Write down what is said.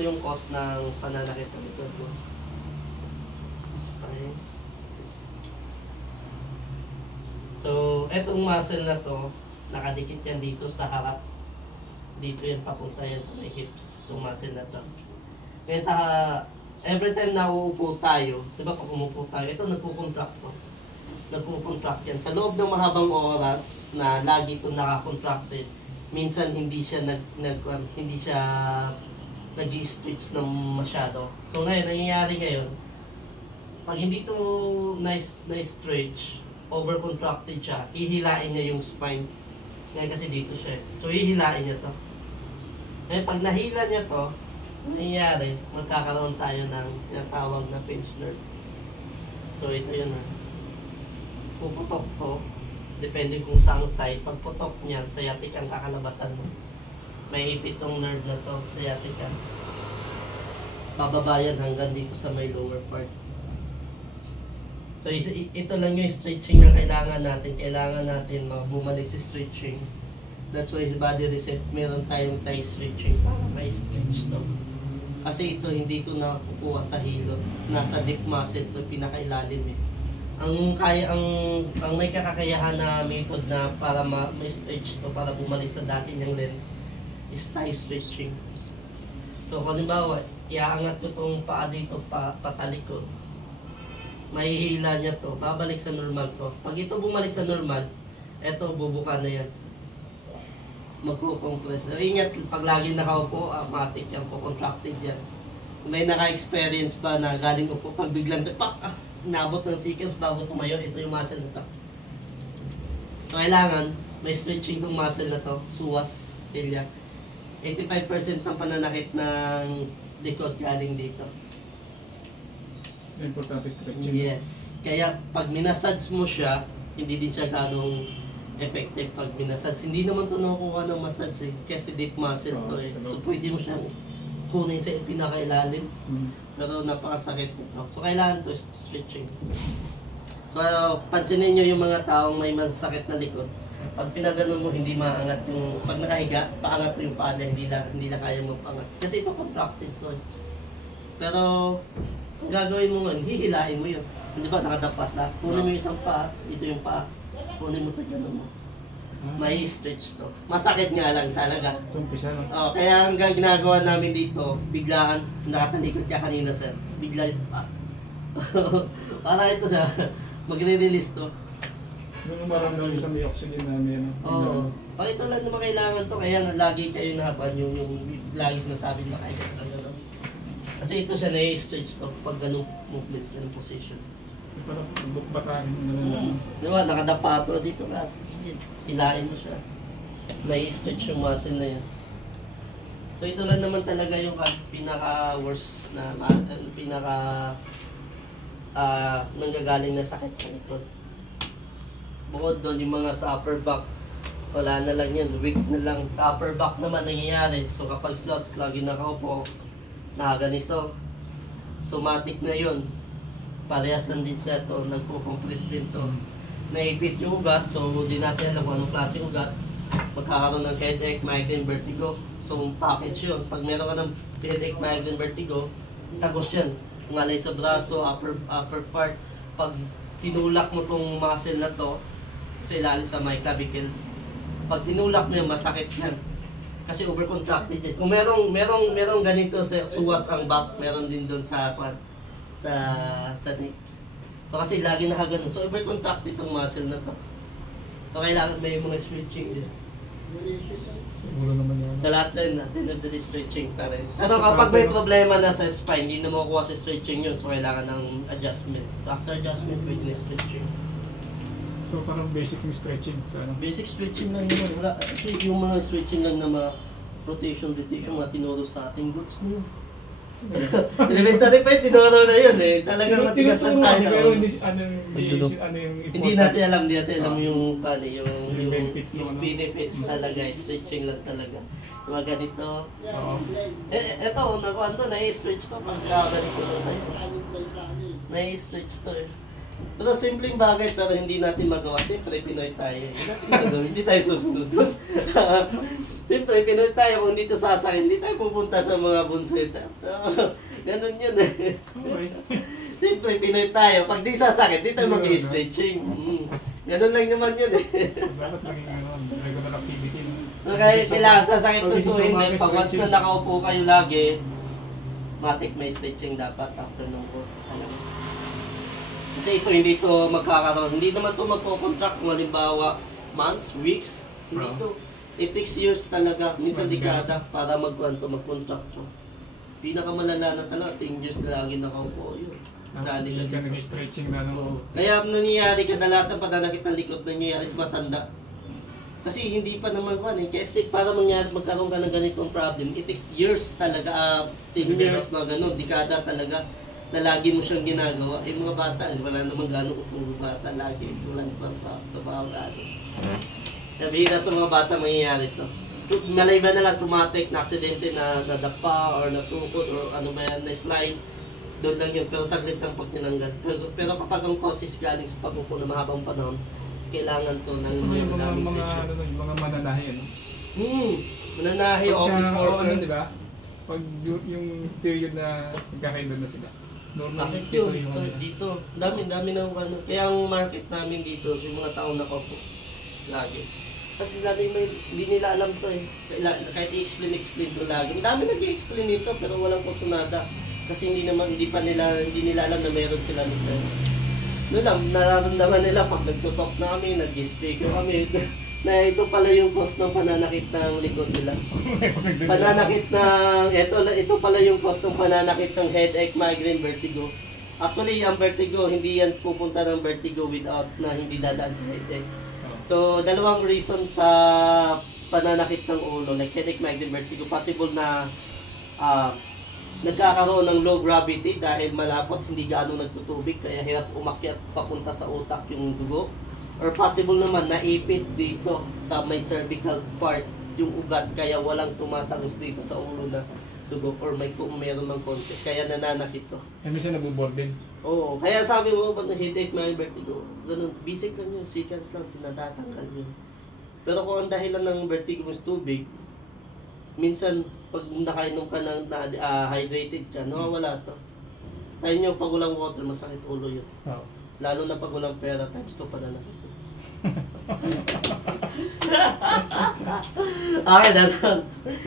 ito yung cause ng pananakit ng likod mo. Spine. So, etong muscle na to, nakadikit yan dito sa harap. Dito yan, papunta yan sa may hips. Itong muscle na to. Ngayon sa, every time na uupo tayo, di ba pag umupo tayo, ito nagkukontract to. Nagkukontract yan. Sa loob ng mahabang oras na lagi ito nakakontracted, minsan hindi siya hindi siya nag-i-stretch ng masyado. So ngayon, nangyayari ngayon, pag hindi ito na-stretch, overcontracted siya, hihilain niya yung spine. Ngayon kasi dito siya. So hihilain niya to. Ngayon pag nahila niya to, nangyayari, magkakaroon tayo ng tinatawag na pinch nerve. So ito yun ha. Puputok to, depende kung saan side. Pag putok niyan, sciatic ang kakalabasan mo. May ipit tong nerve na to, sciatica. Bababayan hanggang dito sa may lower part. So ito lang yung stretching na kailangan natin. Kailangan natin bumalik sa stretching. That's why sa body reset, meron tayong thigh stretching para ma-stretch to. Kasi ito, hindi ito nakukuha sa hilot. Nasa deep muscle to, pinakailalim eh. Ang may kakakayahan na method na para ma-stretch to, para bumalik sa dati niyang length, is thigh stretching. So, halimbawa, iaangat ko itong paa dito, patalikod. Mahihila niya to, babalik sa normal to. Pag ito bumalik sa normal, eto, bubuka na yan. Magkukompress. So, ingat, pag lagi nakaupo, matik yan po, contracted yan. May naka-experience ba na galing upo, pag biglang nabot ng seconds bago tumayo, ito yung muscle na to. So, kailangan, may stretching itong muscle na to, psoas, iliac. 85% ng pananakit ng likod galing dito. Importante stretching. Yes. Kaya pag minasage mo siya, hindi din siya ganong effective pag minasage. Hindi naman ito nakukuha ng massage eh, kasi deep muscle to eh. So pwede mo siyang kunin sa pinakailalim. Pero napakasakit nito. So kailangan to stretching. So pansinin nyo yung mga taong may masakit na likod. Pag pinaganon mo, hindi maangat yung, pag nakahiga, paangat mo yung paa na hindi na kaya mo paangat. Kasi ito contracted to eh. Pero ang gagawin mo ngayon, hihilain mo yun. Hindi ba, nakadapas na. Kunin mo yung isang paa, ito yung paa. Kunin mo ito, gano'n mo. May stretch to. Masakit nga lang talaga. Umpisa no? Oh, kaya ang ginagawa namin dito, biglaan, nakatalikod ka kanina sir. Bigla yung para ito siya, magre-release to. Nung maramdaman sa may oxygen namin. Oo. Oh, ito lang naman kailangan to, kaya lagi kayo nahapan yung lagi sinasabi na kaya gano'n. Kasi ito siya na-stretch to pag ganun movement, ganun position. Parang bukbatahin mo. Diba, nakadapa to dito ka. Hilain mo siya. Na-stretch yung muscle na yan. So ito lang naman talaga yung pinaka-worst na, nanggagaling na sakit sa likod. Bukod doon, yung mga sa upper back, wala na lang yan, weak na lang. Sa upper back naman nangyayari. So kapag slouch, lagi nakaupo, nakaganito. Somatic na yun. Parehas lang din siya to, nagko-compress din to. Naipit yung ugat, so di natin alam kung anong klase ugat. Magkakaroon ng headache, migraine, vertigo. So package yun. Pag meron ka ng headache, migraine, vertigo, tagos yan. Ngalay sa braso, upper part. Pag tinulak mo tong muscle na to, sa ilalim sa may clavicle, pag tinulak mo yan, masakit yan. Kasi overcontracted yan. Kung merong ganito sa suwas ang back, meron din doon sa neck. So kasi lagi nakaganon. So overcontracted itong muscle na to. So kailangan may mga stretching din. Siguro naman yan. Lahat din natin ng stretching pa rin. Ano kapag may problema na sa spine, hindi na makukuha sa stretching yun. So kailangan ng adjustment. So, after adjustment, pwede na stretching. So parang basic yung stretching sa ano? Basic stretching lang yun. Wala. Actually, yung mga stretching lang na mga rotation, mga tinuro sa ating goods nyo. Elementary pa yun, tinuro na yun eh. Talagang matigas lang tayo. Pero hindi yung Hindi natin alam yung benefits talaga, stretching lang talaga. Yung mga ganito. Eto, nakuha to, na-stretch to pag ganito lang tayo. Na-stretch to eh. Pero simpleng bagay pero hindi natin magawa. Siyempre, Pinoy tayo. Hindi natin magawa. Hindi tayo susunod doon. Siyempre, Pinoy tayo. Kung dito sasakit, hindi tayo pupunta sa mga bonseta. Ganun yun eh. Okay. Siyempre, Pinoy tayo. Pag di sasakit, di tayo mag-i-stretching. Ganun lang naman yun eh. Dapat maging regular activity. No? So kaya kailangan sasakit Pag mo isa to, sa hindi. umaga, Pag once stretching. na nakaupo kayo lagi, matik may stretching dapat after ng work. Kasi ito hindi to magkakaroon. Hindi naman to magko-contract kung halimbawa months, weeks. Hindi to. It takes years talaga. Minsan dekada para mag-contract to. Pinakamalala na talaga, 10 years na lagi nakaupo yun. Tapos Dali hindi ka ka dito. nag-stretching na no? Oo. Kaya nangyayari kadalasan pananakit ng likod nangyayari sa matanda. Kasi hindi pa naman kasi para magkaroon ka ng ganitong problem, it takes years talaga, 10 years, mga ganun, dekada talaga, na lagi mo siyang ginagawa. Mga bata, wala naman gano'ng upong bata lagi, so wala naman trabaho gano'n. Sabihin na sa mga bata, mangyayari to. Malayba na lang, tumatik, na aksidente na nadapa, or natukod, or ano ba yan, na-slide, doon lang yun, pero saglit lang pag tinanggal. Pero kapag ang causes galing sa pagkuko na mahabang panahon, kailangan to ng Yung daming mga, session. yung mga mananahi, ano? Mananahi, office worker. Di ba? Pag yung period na nagkakaindan na sila. Sakit yun. So, dito, dami na ano. Kaya ang market namin dito, yung mga tao nakaupo. Lagi. Kasi lagi hindi nila alam to eh. Kahit i-explain ko lagi. Ang dami nag-i-explain nito pero walang kusunada. Kasi hindi nila alam na meron sila nito. Noon lang, nararamdaman nila pag nagtutok namin, nag-speaker kami. Na ito pala yung cause ng pananakit ng likod nila. Pananakit ng, ito pala yung cause ng pananakit ng headache, migraine, vertigo. Actually, ang vertigo, hindi yan pupunta ng vertigo without na hindi dadaan sa headache. So, dalawang reason sa pananakit ng ulo, like headache, migraine, vertigo, possible na nagkakaroon ng low gravity dahil malapot, hindi gaano nagtutubig, kaya hirap umakyat papunta sa utak yung dugo. Or possible naman, naipit dito sa may cervical part yung ugat, kaya walang tumatagos dito sa ulo na dugo, or mayroon mang konti, kaya nananakit to. Minsan nabubord din. Oo, kaya sabi mo, pag headache, may vertigo, ganun, basic lang yun, seconds lang, natatanggal yun. Pero kung ang dahilan ng vertigo is tubig, minsan, pag nakainom ka ng hydrated ka, nawawala to. Tayo nyo, pag walang water, masakit ulo yun. Oo. Lalo na pag walang pera, times 2 pa na nakit. Okay, that's all.